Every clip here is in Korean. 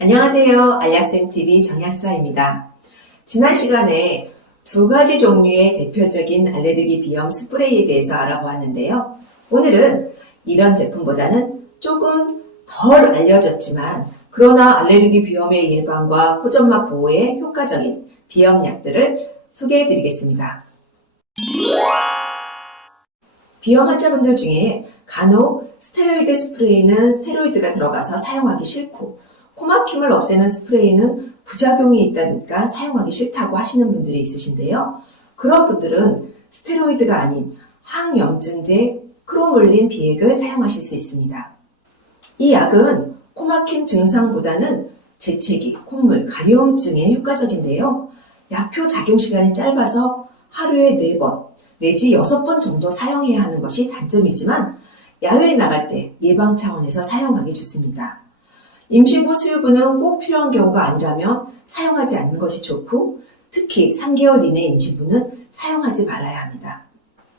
안녕하세요. 알약쌤TV 정약사입니다. 지난 시간에 두 가지 종류의 대표적인 알레르기 비염 스프레이에 대해서 알아보았는데요. 오늘은 이런 제품보다는 조금 덜 알려졌지만 그러나 알레르기 비염의 예방과 호전막 보호에 효과적인 비염약들을 소개해 드리겠습니다. 비염 환자분들 중에 간혹 스테로이드 스프레이는 스테로이드가 들어가서 사용하기 싫고 코막힘을 없애는 스프레이는 부작용이 있다니까 사용하기 싫다고 하시는 분들이 있으신데요. 그런 분들은 스테로이드가 아닌 항염증제 크로몰린 비액을 사용하실 수 있습니다. 이 약은 코막힘 증상보다는 재채기, 콧물, 가려움증에 효과적인데요. 약효 작용 시간이 짧아서 하루에 4번 내지 6번 정도 사용해야 하는 것이 단점이지만 야외에 나갈 때 예방 차원에서 사용하기 좋습니다. 임신부 수유부는 꼭 필요한 경우가 아니라면 사용하지 않는 것이 좋고 특히 3개월 이내 임신부는 사용하지 말아야 합니다.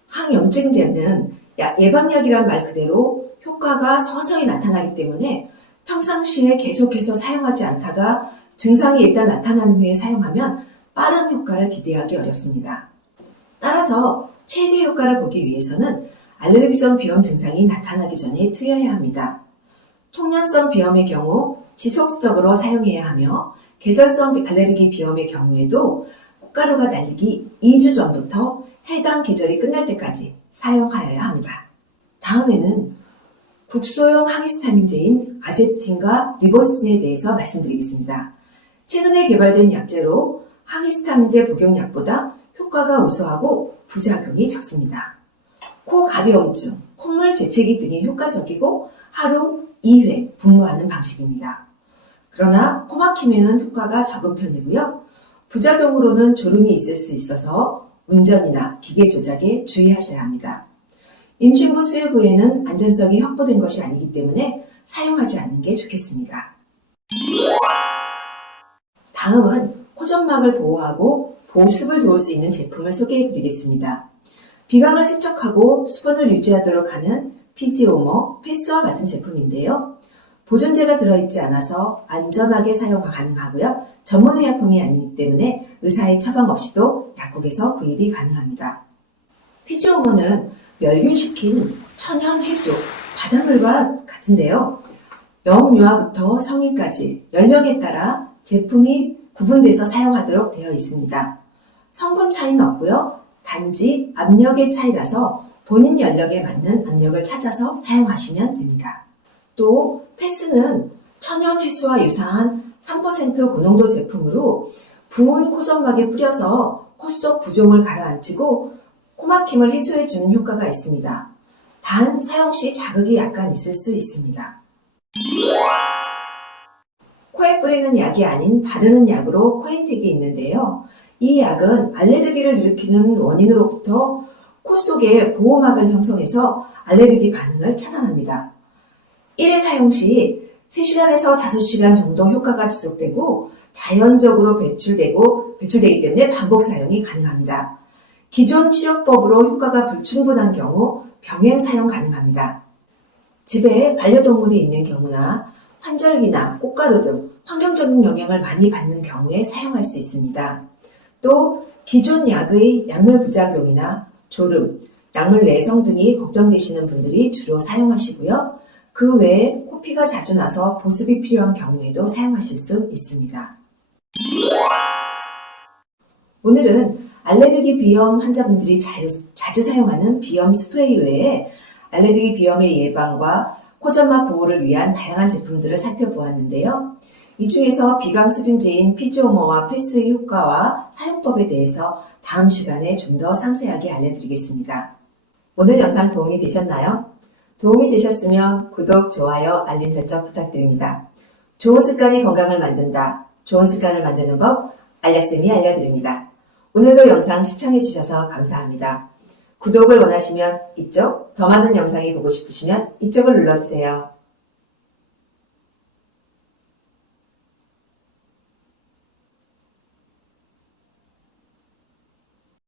항염증제는 약- 예방약이란 말 그대로 효과가 서서히 나타나기 때문에 평상시에 계속해서 사용하지 않다가 증상이 일단 나타난 후에 사용하면 빠른 효과를 기대하기 어렵습니다. 따라서 최대 효과를 보기 위해서는 알레르기성 비염 증상이 나타나기 전에 투여해야 합니다. 통연성 비염의 경우 지속적으로 사용해야 하며 계절성 알레르기 비염의 경우에도 꽃가루가 날리기 2주 전부터 해당 계절이 끝날 때까지 사용하여야 합니다. 다음에는 국소용 항히스타민제인 아제틴과 리보스틴에 대해서 말씀드리겠습니다. 최근에 개발된 약제로 항히스타민제 복용약보다 효과가 우수하고 부작용이 적습니다. 코 가려움증, 콧물 재채기 등이 효과적이고 하루 2회 분무하는 방식입니다. 그러나 코막힘에는 효과가 적은 편이고요. 부작용으로는 졸음이 있을 수 있어서 운전이나 기계 조작에 주의하셔야 합니다. 임신부 수유부에는 안전성이 확보된 것이 아니기 때문에 사용하지 않는 게 좋겠습니다. 다음은 코점막을 보호하고 보습을 도울 수 있는 제품을 소개해 드리겠습니다. 비강을 세척하고 수분을 유지하도록 하는 피지오머, 패스와 같은 제품인데요. 보존제가 들어있지 않아서 안전하게 사용가 가능하고요. 전문 의약품이 아니기 때문에 의사의 처방 없이도 약국에서 구입이 가능합니다. 피지오머는 멸균시킨 천연 해수, 바닷물과 같은데요. 영유아부터 성인까지 연령에 따라 제품이 구분돼서 사용하도록 되어 있습니다. 성분 차이는 없고요. 단지 압력의 차이라서 본인 연령에 맞는 압력을 찾아서 사용하시면 됩니다. 또 패스는 천연 해수와 유사한 3% 고농도 제품으로 부은 코점막에 뿌려서 코 속 부종을 가라앉히고 코막힘을 해소해주는 효과가 있습니다. 단 사용 시 자극이 약간 있을 수 있습니다. 코에 뿌리는 약이 아닌 바르는 약으로 코엔텍이 있는데요. 이 약은 알레르기를 일으키는 원인으로부터 코 속에 보호막을 형성해서 알레르기 반응을 차단합니다. 1회 사용 시 3시간에서 5시간 정도 효과가 지속되고 자연적으로 배출되고 배출되기 때문에 반복 사용이 가능합니다. 기존 치료법으로 효과가 불충분한 경우 병행 사용 가능합니다. 집에 반려동물이 있는 경우나 환절기나 꽃가루 등 환경적인 영향을 많이 받는 경우에 사용할 수 있습니다. 또 기존 약의 약물 부작용이나 졸음, 약물 내성 등이 걱정되시는 분들이 주로 사용하시고요. 그 외에 코피가 자주 나서 보습이 필요한 경우에도 사용하실 수 있습니다. 오늘은 알레르기 비염 환자분들이 자유, 자주 사용하는 비염 스프레이 외에 알레르기 비염의 예방과 코점막 보호를 위한 다양한 제품들을 살펴보았는데요. 이 중에서 비강 수분제인 피지오머와 패스의 효과와 사용법에 대해서 다음 시간에 좀 더 상세하게 알려드리겠습니다. 오늘 영상 도움이 되셨나요? 도움이 되셨으면 구독, 좋아요, 알림 설정 부탁드립니다. 좋은 습관이 건강을 만든다. 좋은 습관을 만드는 법 알약쌤이 알려드립니다. 오늘도 영상 시청해주셔서 감사합니다. 구독을 원하시면 이쪽, 더 많은 영상이 보고 싶으시면 이쪽을 눌러주세요.